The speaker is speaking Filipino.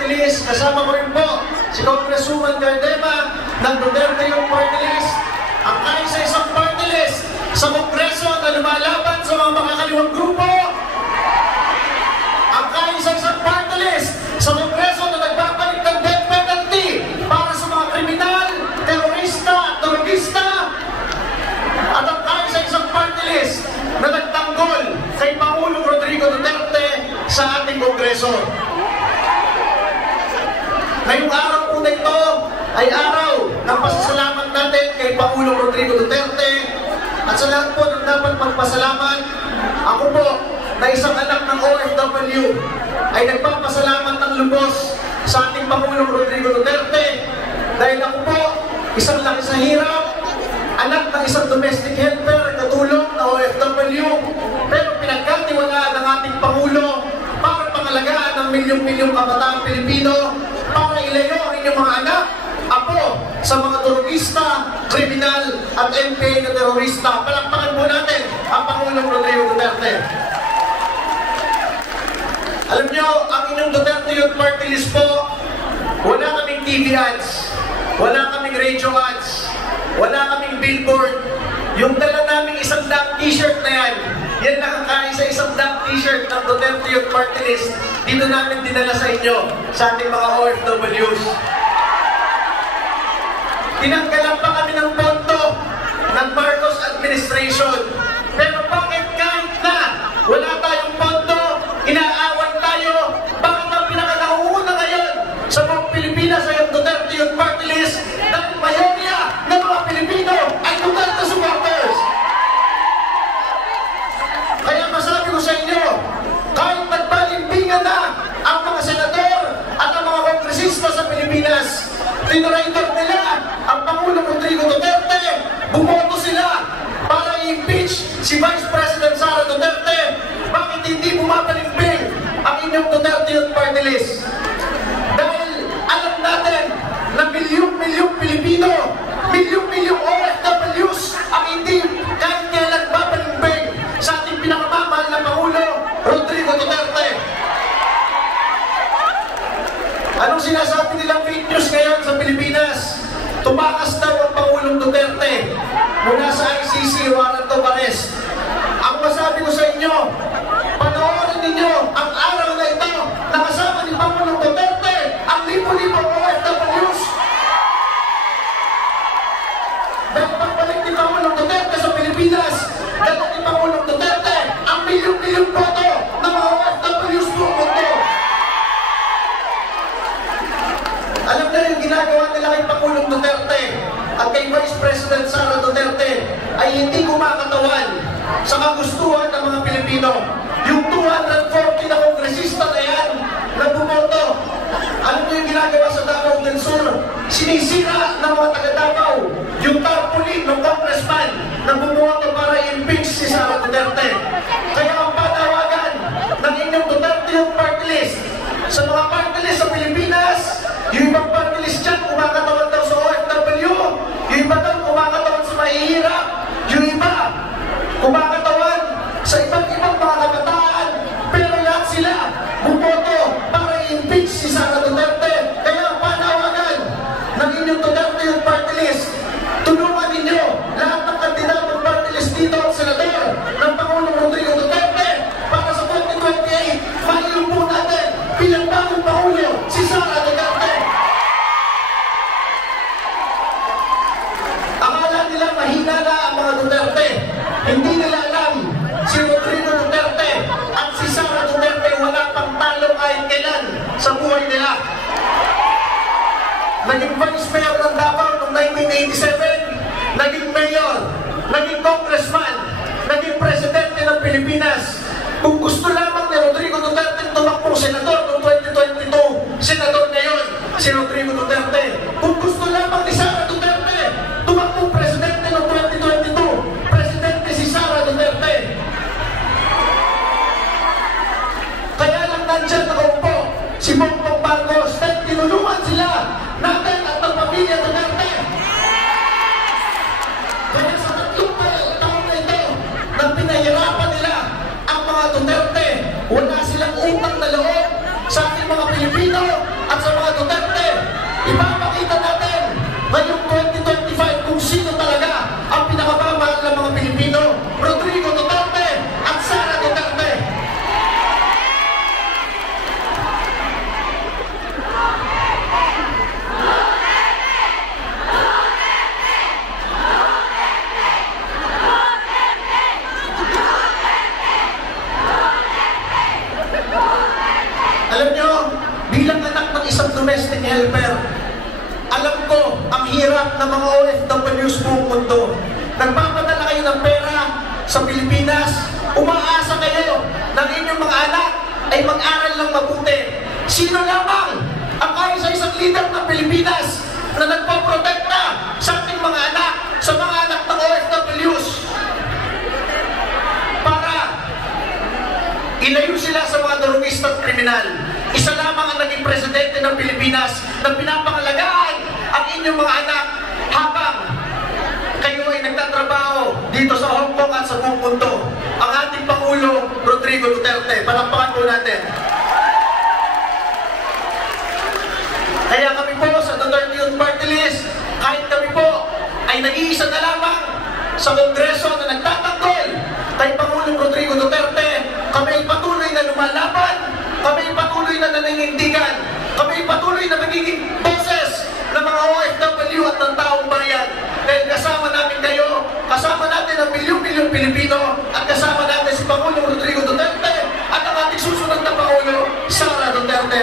Party List. Kasama ko rin po si Congresswoman Gardema ng Duterte Youth Party List. Ang kaisa-isang party list sa Kongreso na lumalaban sa mga makakaliwang grupo. Ang kaisa-isang party list sa Kongreso na nagbabalik ng death penalty para sa mga kriminal, terorista, drogista. At ang kaisa-isang party list na nagtanggol kay Pangulong Rodrigo Duterte sa ating Kongreso. Ngayong araw po na ito ay araw ng pasasalamat natin kay Pangulong Rodrigo Duterte. At sa lahat po ng dapat magpasalamat, ako po na isang anak ng OFW ay nagpapasalamat ng lubos sa ating Pangulong Rodrigo Duterte dahil ako po isang laki sa hirap, anak ng isang domestic helper, katulong na OFW, pero pinagkatiwalaan ng ating Pangulo para pangalagaan ng milyong-milyong kabataang Pilipino para ilayo ang inyong mga anak, apo, sa mga drogista, kriminal at NPA na terorista. Palakpakan po natin ang Pangulong Rodrigo Duterte. Alam nyo, ang inyong Duterte Youth Party List po, wala kaming TV ads, wala kaming radio ads, wala kaming billboard. Yung dala naming isang dark t-shirt na yan, yan nakakain sa isang dark t-shirt ng Duterte Youth Party List. Dito namin dinala sa inyo, sa ating mga OFWs. Tinanggalan pa kami ng pondo ng Marcos Administration. Pero bakit kahit na wala tayong pondo, inaawan tayo, bakit ang pinaka-nauuna ngayon sa mga Pilipinas ay ang Duterte Youth Party List dahil mayorya ng mga Pilipino ay Duterte supporters. Kaya masabi ko sa inyo, kahit nagbalimbingan na ang mga senador at ang mga kongresista sa Pilipinas, tinraidor nila ang Pangulong Rodrigo Duterte, bumoto sila para i-impeach si Vice President Sara Duterte. Bakit hindi bumabalimbing ang inyong Duterte Youth Party List? Dahil alam natin na milyong-milyong Pilipino, milyong-milyong OFWs ang hindi kahit kailan babalimbing sa ating pinakamamahal na Pangulo, Rodrigo Duterte. Anong sinasabi nilang fake news ngayon sa Pilipinas? Tumakas daw ang Pangulong Duterte mula sa ICC, warrant of arrest. Ang masabi ko sa inyo, panoorin ninyo ang araw na ito na kasama ni Pangulong Duterte ang libo-libong OFWs. Dahil pagbalik ni Pangulong Duterte sa Pilipinas, dahil ni Pangulong Duterte ang milyong-milyong boto ng mga OFWs buong mundo. Alam na yung ginagawa nila kay Pangulong Duterte at kay Vice President Sara Duterte ay hindi kumakatawan sa kagustuhan ng mga Pilipino. Yung 240 na kongresista na yan na bumoto, alam mo yung ginagawa sa Davao del Sur? Sinisira ng mga taga-Davao yung tarpaulin ng congressman na bumoto para i-impeach si Sara Duterte. Kaya ang panawagan ng inyong Duterte Youth Party List sa mga party list sa Pilipinas, yung ibang party list dyan, kumakatawan daw sa OFW, yung iba daw kumakatawan sa mahihirap, yung iba kumakatawan sa iba't-ibang mga kabataan, pero lahat sila bumoto para i-impeach si Sara Duterte. Kaya ang panawagan ng inyong Duterte Youth Party List, tulungan ninyo lahat ng kandidatong party list dito at senador ng Pangulong Rodrigo Duterte para sa 2028, mailumpo natin bilang bagong Pangulo si Sara Duterte. Akala nila mahina na ang mga Duterte. Hindi nila alam si Rodrigo Duterte at si Sara Duterte wala pang talo kahit kailan sa buhay nila. Naging Vice Mayor ng Davao noong 1987, naging Mayor, naging Congressman, naging Presidente ng Pilipinas. Kung gusto lamang ni Rodrigo Duterte tumakbong senador noong 2022, senador ngayon si Rodrigo Duterte. Kung gusto lamang ni Sara Duterte tumakbong Presidente noong 2022, Presidente si Sara Duterte. Kaya lang nandyan nakaupo si Bongbong Marcos dahil tinulungan sila natin at ng pamilya Duterte. Kaya sa ng mga OFWs buong mundo. Nagpapadala kayo ng pera sa Pilipinas, umaasa kayo ng inyong mga anak ay mag-aral ng mabuti. Sino lamang ang kaya sa isang leader ng Pilipinas na nagpoprotekta sa ating mga anak, sa mga anak ng OFWs, para ilayo sila sa mga darugista at kriminal? Isa lamang ang naging presidente ng Pilipinas na pinapangalagaan ang inyong mga anak habang kayo ay nagtatrabaho dito sa Hong Kong at sa buong mundo. Ang ating Pangulo, Rodrigo Duterte. Palakpakan po natin. Kaya kami po sa Duterte Youth Party List, kahit kami po ay nag-iisa na lamang sa Kongreso na nagtatanggol kay Pangulong Rodrigo Duterte, kami ay patuloy na lumalaban, kami ay patuloy na naninindigan, kami ay patuloy na magiging boses ng mga OFW at ng taong bayan. Dahil kasama namin kayo, kasama natin ang milyong-milyong Pilipino, at kasama natin si Pangulong Rodrigo Duterte at ang ating susunod na Pangulo, Sara Duterte.